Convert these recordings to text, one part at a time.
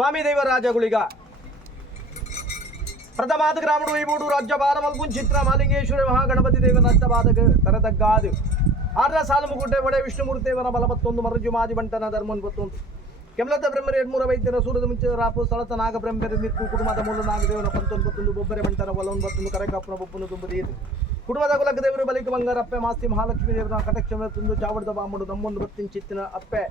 ಸ್ವಾಮಿ ದೈವರಾಜ ಗುಳಿಗ ಪ್ರಥಮಾದ ಗ್ರಾಮಡು ವೈಬೂಡು ರಾಜ್ಯ ಭಾರ ಮಲ್ಗುನ್ ಚಿತ್ರ ಮಾಲಿಂಗೇಶ್ವರ ಮಹಾಗಣಪತಿ ದೇವರ ನಷ್ಟವಾದ ತರದಗ್ಗಾದು ಆರ್ನ ಸಾಲು ಮುಗುಟೆ ಒಡೆ ವಿಷ್ಣುಮೂರ್ತಿಯವರ ಬಲವತ್ತೊಂದು ಮರಜು ಮಾಜಿ ಬಂಟನ ಧರ್ಮನ್ ಬತ್ತೊಂದು ಕೆಮಲದ ಬ್ರಹ್ಮರು 2 ವೈದ್ಯರ ಸೂರದ ಮುಂಚೆ ರಾಪು ಸ್ಥಳತ ನಾಗ ಬ್ರಹ್ಮರು ನಿರ್ಕು ಕುಟುಂಬದ ಮೂಲ ನಾಗದೇವನ 19 ಬೊಬ್ಬರೆ ಬಂಟನ ಒಲೊಂಬತ್ತೊಂದು ಕರೆಕಪ್ಪನ ಬೊಪ್ಪನು ತುಂಬುದಿದೆ ಕುಟುಂಬದ ಕುಲಕ ದೇವರು ಬಲಿಕ ಬಂಗಾರಪ್ಪೆ ಮಾಸ್ತಿ ಮಹಾಲಕ್ಷ್ಮೀ ದೇವರ ಕಟಕ್ಷ ತಂದು ಚಾವಡದ ಬಾಮಡು ನಮ್ಮೊಂದು ಬತ್ತಿನ ಚಿತ್ತಿನ ಅಪ್ಪೆ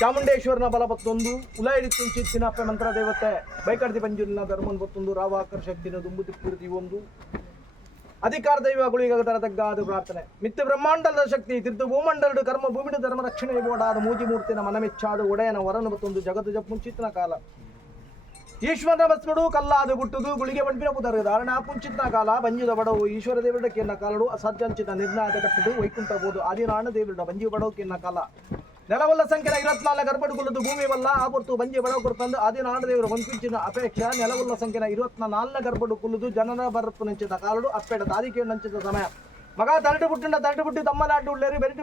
ಚಾಮುಂಡೇಶ್ವರನ ಬಲವತ್ತೊಂದು ಉಲಾಯಿಡಿತ್ತಿನ ಚಿತ್ತಿನ ಅಪ್ಪೆ ಮಂತ್ರ ದೇವತೆ ಬೈಕರ್ದಿ ಪಂಜುರಿನ ಧರ್ಮನ್ ಬತ್ತೊಂದು ರಾವಾಕರ್ ಶಕ್ತಿನ ದುಂಬುತಿ ಪೂರ್ತಿ ಒಂದು ಅಧಿಕಾರ ದೈವ ಗುಳಿಗ ತರದಗ್ಗಾದ ಪ್ರಾರ್ಥನೆ ಮಿತ್ತ ಬ್ರಹ್ಮಾಂಡದ ಶಕ್ತಿ ತಿರ್ತು ಭೂಮಂಡಲಡು ಕರ್ಮ ಭೂಮಿಡು ಧರ್ಮ ರಕ್ಷಣೆ ಬೋಡಾದ ಮೂಜಿ ಮೂರ್ತಿನ ಮನಮೆಚ್ಚಾದ ಒಡೆಯನ ವರನ ಬತ್ತೊಂದು ಜಗತ್ತು ಮುಂಚಿತನ ಕಾಲ ಈಶ್ವರನ ಬಸ್ನುಡು ಕಲ್ಲಾದು ಗುಟ್ಟುದು ಗುಳಿಗೆ ಬಂಪಿನ ಪುದರ ಧಾರಣ ಪುಂಚಿತನ ಕಾಲ ಬಂಜಿದ ಬಡವು ಈಶ್ವರ ದೇವರಡಕ್ಕೆನ್ನ ಕಾಲಡು ಅಸಾಧ್ಯಾಂಚಿತ ನಿರ್ಣಯದ ಕಟ್ಟದು ವೈಕುಂಠ ಬೋದು ಆದಿನಾಣ ದೇವರಡ ಬಂಜಿ ಬಡವಕ್ಕೆನ್ನ ಕಾಲ ನೆಲವಲ್ಲ ಸಂಖ್ಯೆನ 24 ಗರ್ಭಡುಗುಲದು ಭೂಮಿ ವಲ್ಲ ಆವರ್ತು ಬಂಜಿ ಬಡವ ಕೊಡ್ತಂದು ಆದಿನಾಣ ದೇವರು ಹೊಂಪಿಂಚಿನ ಅಪೇಕ್ಷ ನೆಲವಲ್ಲ ಸಂಖ್ಯೆನ 24 ಗರ್ಭಡುಗುಲದು ಜನರ ಬರಪ್ಪು ನಂಚಿದ ಕಾಲಡು ಅಪ್ಪೆಡ ತಾದಿಕೆ ನಂಚಿದ ಸಮಯ ಮಗ ತರಟು ಬುಟ್ಟಿ ತಮ್ಮಲಾಡು ಉಳ್ಳೇರು ಬೆರಿಟು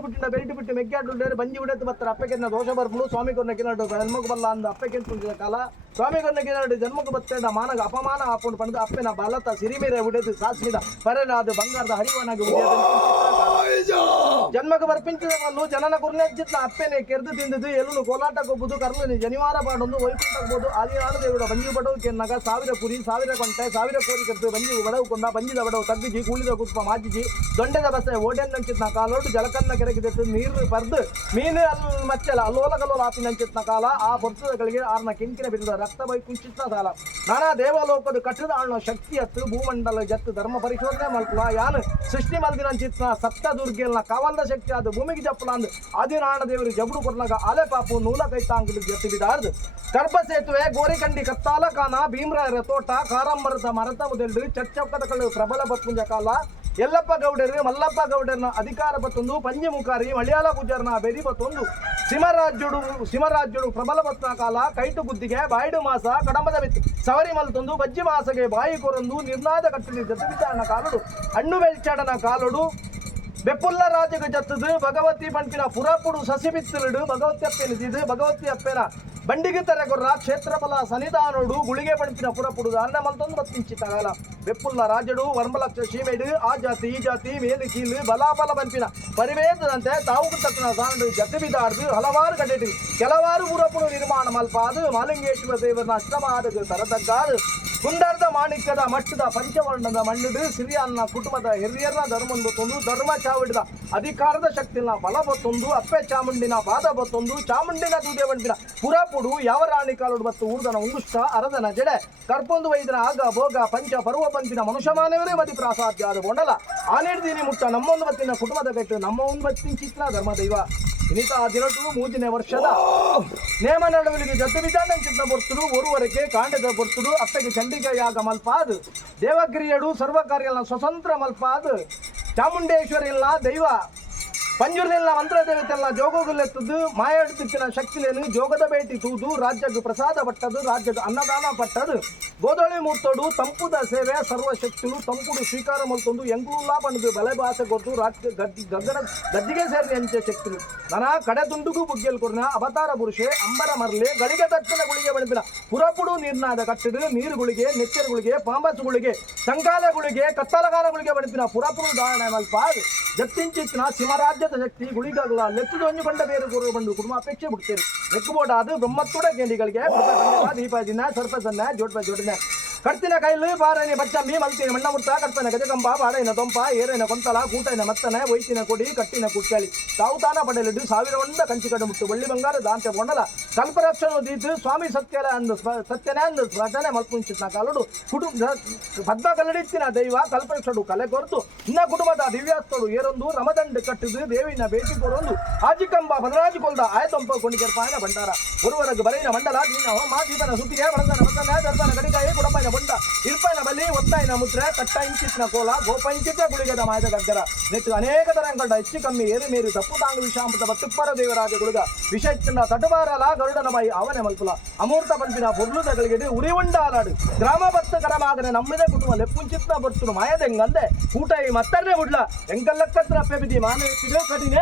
ಬಿಟ್ಟು ಮೆಗ್ಗಾಡು ಉಳ್ಳೇರು ಬಂಜಿ ಬಿಡತ್ತು ಬತ್ತರ ಅಪ್ಪೆಕೆನ್ನ ದೋಷ ಬರ್ಪುಳು ಸ್ವಾಮಿ ಕೊನ್ನ ಕಿನಾಡು ಜನ್ಮಕ್ಕೆ ಬಲ್ಲ ಅಂದ ಅಪ್ಪೆಕೆ ಕುಂಚಿದ ಕಾಲ ಸ್ವಾಮಿ ಕೊನ್ನ ಕಿನಾಡು ಜನ್ಮಕ್ಕೆ ಬತ್ತೇಡ ಮಾನಗ ಅಪಮಾನ ಹಾಕೊಂಡು ಪಡೆದು ಅಪ್ಪೆನ ಬಲತ ಸಿರಿಮೇರೆ ಉಡೆದು ಸಾಸಿದ ಪರೆನಾದು ಬಂಗಾರದ ಹರಿವನಾಗಿ ಜನ್ಮಕ್ಕೆ ಬರ್ಪಿಂಚದವಲ್ಲು ಜನನ ಕುರ್ನೆಚ್ಚಿತ್ತ ಅಪ್ಪೆನೆ ಕೆರೆದು ತಿಂದಿದ್ದು ಎಲ್ಲೂ ಕೋಲಾಟ ಕೊಬ್ಬುದು ಕರ್ಲು ಜನಿವಾರ ಪಾಡೊಂದು ವೈಕುಂಠಬಹುದು ಆದಿನಾಡು ದೇವರ ಬಂಜಿ ಬಡವು ಕೆನ್ನಾಗ 1000 ಕುರಿ 1000 ಕೊಂಟೆ 1000 ಕೋರಿ ಕಟ್ಟು ಬಂಜಿ ಬಡವು ಕೊಂಡ ಬಂಜಿದ ಬಡವು ತಗ್ಗಿಜಿ ಕೂಳಿದ ಕುಟ್ಪ ಮಾಜಿಜಿ ದೊಂಡೆದ ಬಸೆ ಓಡೆನ್ನಂಚಿತ್ನ ಕಾಲೋಡು ಜಲಕನ್ನ ಕೆರೆಗಿದ್ದು ನೀರು ಬರ್ದು ಮೀನು ಅಲ್ಲಿ ಮಚ್ಚಲ ಅಲ್ಲೋಲ ಕಲ್ಲೋಲ ಆಪಿನಂಚಿತ್ನ ಕಾಲ ಆ ಬರ್ತದಗಳಿಗೆ ಆರ್ನ ಕೆಂಕಿನ ಬಿದ್ದ ರಕ್ತ ಬೈ ಕುಂಚಿತ್ನ ಕಾಲ ನಾನಾ ದೇವಲೋಕದ ಕಟ್ಟದ ಆಳ್ನ ಶಕ್ತಿ ಹತ್ತು ಭೂಮಂಡಲ ಜತ್ತು ಧರ್ಮ ಪರಿಶೋಧನೆ ಮಲ್ಪಲ ಯಾನು ಸೃಷ್ಟಿ ಮಲ್ದಿನಂಚಿತ್ನ ಸಪ್ತ ದುರ್ಗೆಲ್ನ ಕಾವಲ್ದ ಶಕ್ತಿ ಅದು ಭೂಮಿಗೆ ಜಪ್ಪಲ ಅಂದು ಆದಿನಾರಾಯಣ ದೇವರು ಜಬುಡು ಕೊಡ್ನಾಗ ಆಲೆ ಪಾಪು ನೂಲ ಕೈತಾಂಗಲು ಜತ್ತು ಬಿದಾರ್ದು ಕರ್ಪ ಸೇತುವೆ ಗೋರಿಕಂಡಿ ಕತ್ತಾಲ ಕಾನ ಭೀಮರಾಯರ ತೋಟ ಕಾರಂಬರದ ಮರತ ಮುದೆಲ್ಡು ಚಚ್ಚಪ್ಪದ ಕಳ್ಳು ಪ್ರಬಲ ಬತ್ಪುಂಜ ಕಾಲ ಎಲ್ಲಪ್ಪ ಗೌಡರು ಮಲ್ಲಪ್ಪ ಗೌಡರ್ನ ಅಧಿಕಾರ ಬತ್ತೊಂದು ಪಂಜಮುಖಾರಿ ಮಲಯಾಳ ಪೂಜಾರನ ಬೆರಿ ಬತ್ತೊಂದು ಸಿಂಹರಾಜ್ಯಡು ಪ್ರಬಲ ಬತ್ನ ಕಾಲ ಕೈಟು ಬುದ್ಧಿಗೆ ಬಾಯಿಡು ಮಾಸ ಕಡಂಬದ ಮಿತ್ತು ಸವರಿ ಮಲ್ತೊಂದು ಬಜ್ಜಿ ಮಾಸಗೆ ಬಾಯಿ ಕೊರೊಂದು ನಿರ್ನಾದ ಕಟ್ಟಲಿ ಜತವಿಚಾರನ ಕಾಲಡು ಹಣ್ಣು ಬೆಳ್ಚಾಡನ ಕಾಲಡು ಬೆಪ್ಪುಲ್ಲ ರಾಜಗ ಜತ್ತದು ಭಗವತಿ ಪಂಪಿನ ಪುರಪುಡು ಸಸಿ ಬಿತ್ತಲಿಡು ಭಗವತಿ ಅಪ್ಪೆನಿದು ಭಗವತಿ ಅಪ್ಪೆನ ಬಂಡಿಗೆ ತೆರೆಗೊರ್ರ ಕ್ಷೇತ್ರಫಲ ಸನ್ನಿಧಾನೋಡು ಗುಳಿಗೆ ಪಂಪಿನ ಪುರಪುಡು ಅನ್ನ ಮಲ್ತೊಂದು ಬತ್ತಿಂಚಿತ ಕಾಲ ಬೆಪ್ಪುಲ್ಲ ರಾಜಡು ವರ್ಮಲಕ್ಷ ಸೀಮೆಡು ಆ ಜಾತಿ ಈ ಜಾತಿ ಮೇಲು ಕೀಲು ಬಲಾಬಲ ಪಂಪಿನ ಪರಿವೇದದಂತೆ ತಾವು ತಕ್ಕನ ಸಾಂಡು ಜತ್ತು ಬಿದ್ದಾಡ್ದು ಹಲವಾರು ಕಡೆಡು ಕೆಲವಾರು ಪುರಪುಡು ನಿರ್ಮಾಣ ಮಲ್ಪಾದು ಮಾಲಿಂಗೇಶ್ವರ ದೇವರನ ಅಷ್ಟಮಾದ ತರದಗ್ಗಾದು ಕುಂಡರದ ಮಾಣಿಕ್ಯದ ಮಟ್ಟದ ಪಂಚವರ್ಣದ ಮಣ್ಣಿಡು ಸಿರಿಯನ್ನ ಕುಟುಂಬದ ಹಿರಿಯರ ಧರ್ಮಂದು ತಂದು ಧರ್ಮ ಚಾವಿಡಿದ ಅಧಿಕಾರದ ಶಕ್ತಿನ ಬಲ ಬತ್ತೊಂದು ಅಪ್ಪೆ ಚಾಮುಂಡಿನ ಪಾದ ಬತ್ತೊಂದು ಚಾಮುಂಡಿನ ದೂದೆ ಬಂಡಿನ ಪುರಪುಡು ಯಾವ ರಾಣಿ ಕಾಲುಡು ಬತ್ತು ಊರ್ದನ ಉಂಗುಷ್ಟ ಅರದನ ಜಡೆ ಕರ್ಪೊಂದು ವೈದ್ಯನ ಆಗ ಭೋಗ ಪಂಚ ಪರ್ವ ಪಂಪಿನ ಮನುಷ್ಯಮಾನವರೇ ಮತಿ ಪ್ರಾಸಾದ್ಯ ಆದ ಗೊಂಡಲ ಆನೇಡ್ದೀನಿ ಮುಟ್ಟ ನಮ್ಮೊಂದು ಬತ್ತಿನ ಕುಟುಂಬದ ಕಟ್ಟು ನಮ್ಮ ಒಂದು ಬತ್ತಿನ ಚಿತ್ರ ಧರ್ಮ ದೈವ ಇನಿತ 13 ವರ್ಷದ ನೇಮ ನಡುವಲಿಗೆ ಜತ್ತು ವಿಧಾನ ಚಿತ್ತ ಬರ್ತುಡು ಒರುವರೆಗೆ ಕಾಂಡದ ಬರ್ತುಡು ಅಪ್ಪಗೆ ಚಂಡಿಕ ಯಾಗ ಮಲ್ಪಾದು ದೇವಗಿರಿಯಡು ಸರ್ವಕಾರ್ಯಲ್ಲ ಸ್ವತಂತ್ರ ಮಲ್ಪಾದು ಚಾಮುಂಡೇಶ್ವರಿಲ್ಲ ದೈವ ಪಂಜುರ್ನೆಲ್ಲ ಮಂತ್ರ ದೇವತೆಲ್ಲ ಜೋಗೋಗುಲೆತ್ತದು ಮಾಯಾಡ್ತಿತ್ತಿನ ಶಕ್ತಿಲೇನು ಜೋಗದ ಬೇಟಿ ತೂದು ರಾಜ್ಯಕ್ಕೆ ಪ್ರಸಾದ ಪಟ್ಟದು ರಾಜ್ಯದ ಅನ್ನದಾನ ಪಟ್ಟದು ಗೋದೊಳಿ ಮೂರ್ತೋಡು ತಂಪುದ ಸೇವೆ ಸರ್ವಶಕ್ತಿಗಳು ತಂಪುಡು ಸ್ವೀಕಾರ ಮಲ್ತೊಂದು ಎಂಗ್ಲೂಲ್ಲ ಬಂದು ಬಲೆ ಭಾಷೆ ಕೊಟ್ಟು ರಾಜ್ಯ ಗದ್ದಿಗೆ ಸೇರಿ ಅಂಚೆ ಶಕ್ತಿಗಳು ನನ ಕಡೆ ತುಂಡುಗೂ ಬುಗ್ಗೆಲ್ ಕೊರ್ನ ಅವತಾರ ಪುರುಷೆ ಅಂಬರ ಮರ್ಲೆ ಗಳಿಗೆ ತಕ್ಷಣ ಗುಳಿಗೆ ಬಣಿಪಿನ ಪುರಪುಡು ನೀರ್ನಾದ ಕಟ್ಟಿಡು ನೀರುಗಳಿಗೆ ನೆಚ್ಚರುಗಳಿಗೆ ಪಾಂಬಸುಗಳಿಗೆ ಸಂಕಾಲಗಳಿಗೆ ಕತ್ತಲಗಾರಗಳಿಗೆ ಬಣಿಪಿನ ಪುರಪುಡು ಧಾರಣೆ ಮಲ್ಪಾದು ಜತ್ತಿಂಚಿತ್ತಿನ ಸಿಂಹರಾಜ್ಯ ಶಕ್ತಿ ಗುಳಿಗಾಗಲ ಲೆತ್ತದು ಹೊಂಜಿಕೊಂಡ ಬೇರೆ ಗುರು ಬಂದು ಕುಟುಂಬ ಅಪೇಕ್ಷೆ ಬಿಡ್ತೇವೆ ನೆಕ್ಕಬೋಡ ಅದು ಬ್ರಹ್ಮತ್ತೂಡ ಗೇಂಡಿಗಳಿಗೆ ದೀಪಜಿನ ಸರ್ಪಸನ್ನ ಜೋಡಿನ ಕಡ್ತಿನ ಕೈಲು ಬಾರೈನ ಬಚ್ಚಂಬಿ ಮಲ್ತಿನ ಮಣ್ಣ ಮುಟ್ಟ ಕಡ್ತನ ಗಜಕಂಬ ಬಾಡೈನ ತೊಂಪ ಏರೈನ ಕೊಂತಲ ಕೂಟೈನ ಮತ್ತನ ವೈತಿನ ಕೊಡಿ ಕಟ್ಟಿನ ಕುಟ್ಟಾಳಿ ತಾವುತಾನ ಪಡೆಯಲಿದ್ದು 1000 ಕಂಚಿ ಕಡೆ ಮುಟ್ಟು ಬಳ್ಳಿ ಬಂಗಾರ ದಾಂತೆ ಕೊಂಡಲ ಕಲ್ಪರಕ್ಷಣ ದೀತು ಸ್ವಾಮಿ ಸತ್ಯನೇ ಅಂದು ಸ್ವತನೆ ಮಲ್ಪುಂಚಿತ್ನ ಕಾಲುಡು ಕುಟುಂಬ ಪದ್ಮ ಕಲ್ಲಡಿತ್ತಿನ ದೈವ ಕಲ್ಪರಕ್ಷಡು ಕಲೆ ಕೊರತು ಇನ್ನ ಕುಟುಂಬದ ದಿವ್ಯಾಸ್ತಳು ಏರೊಂದು ರಮದಂಡು ಕಟ್ಟಿದು ದೇವಿನ ಭೇಟಿ ಕೊರೊಂದು ಆಜಿಕಂಬ ಬದರಾಜು ಕೊಲ್ದ ಆಯತೊಂಪ ಕೊಂಡಿಗೆರ್ಪಾಯನ ಭಂಡಾರ ಒರುವರೆಗೆ ಬರೈನ ಮಂಡಲ ದೀನ ಮಾ ದೀಪನ ಸುತ್ತಿಗೆ ಬಡದನ ಮತ್ತನ ದರ್ಪನ ಕಡಿಕಾಯಿ ಕುಡಪಾಯನ ಬಂಡ ಇರ್ಪಾಯನ ಬಲಿ ಒತ್ತಾಯಿನ ಮುದ್ರೆ ಕಟ್ಟ ಇಂಚಿತ್ನ ಕೋಲ ಗೋಪಂಚಿತ ಗುಳಿಗದ ಮಾಯದ ಗಗ್ಗರ ನೆಟ್ಟು ಅನೇಕ ತರಂಗಡ ಹೆಚ್ಚು ಕಮ್ಮಿ ಏರಿ ಮೇರಿ ತಪ್ಪು ತಾಂಗ ವಿಷಾಂಪದ ಬತ್ತುಪ್ಪರ ದೇವರಾಜ ಗುಳಿಗ ವಿಷಯಚಿನ್ನ ತಟುಬಾರಲ ಗರುಡನ ಬಾಯಿ ಅವನೇ ಮಲ್ಪುಲ ಅಮೂರ್ತ ಪಂಪಿನ ಪೊರ್ಲುದಗಳಿಗೆ ಉರಿ ಉಂಡಾಲಾಡು ಗ್ರಾಮ ಬತ್ತ ಕರಮಾಗನೆ ನಮ್ಮದೇ ಕುಟುಂಬ ಲೆಪ್ಪುಂಚಿತ್ನ ಬರ್ತುನು ಮಾಯದೆಂಗಂದೆ ಊಟ ಈ ಮತ್ತರ್ನೇ ಉಡ್ಲ ಎಂಕಲ್ಲಕ್ಕತ್ರ ಅಪ್ಪೆ ಬಿದ್ದಿ ಮಾನ ಕಠಿಣ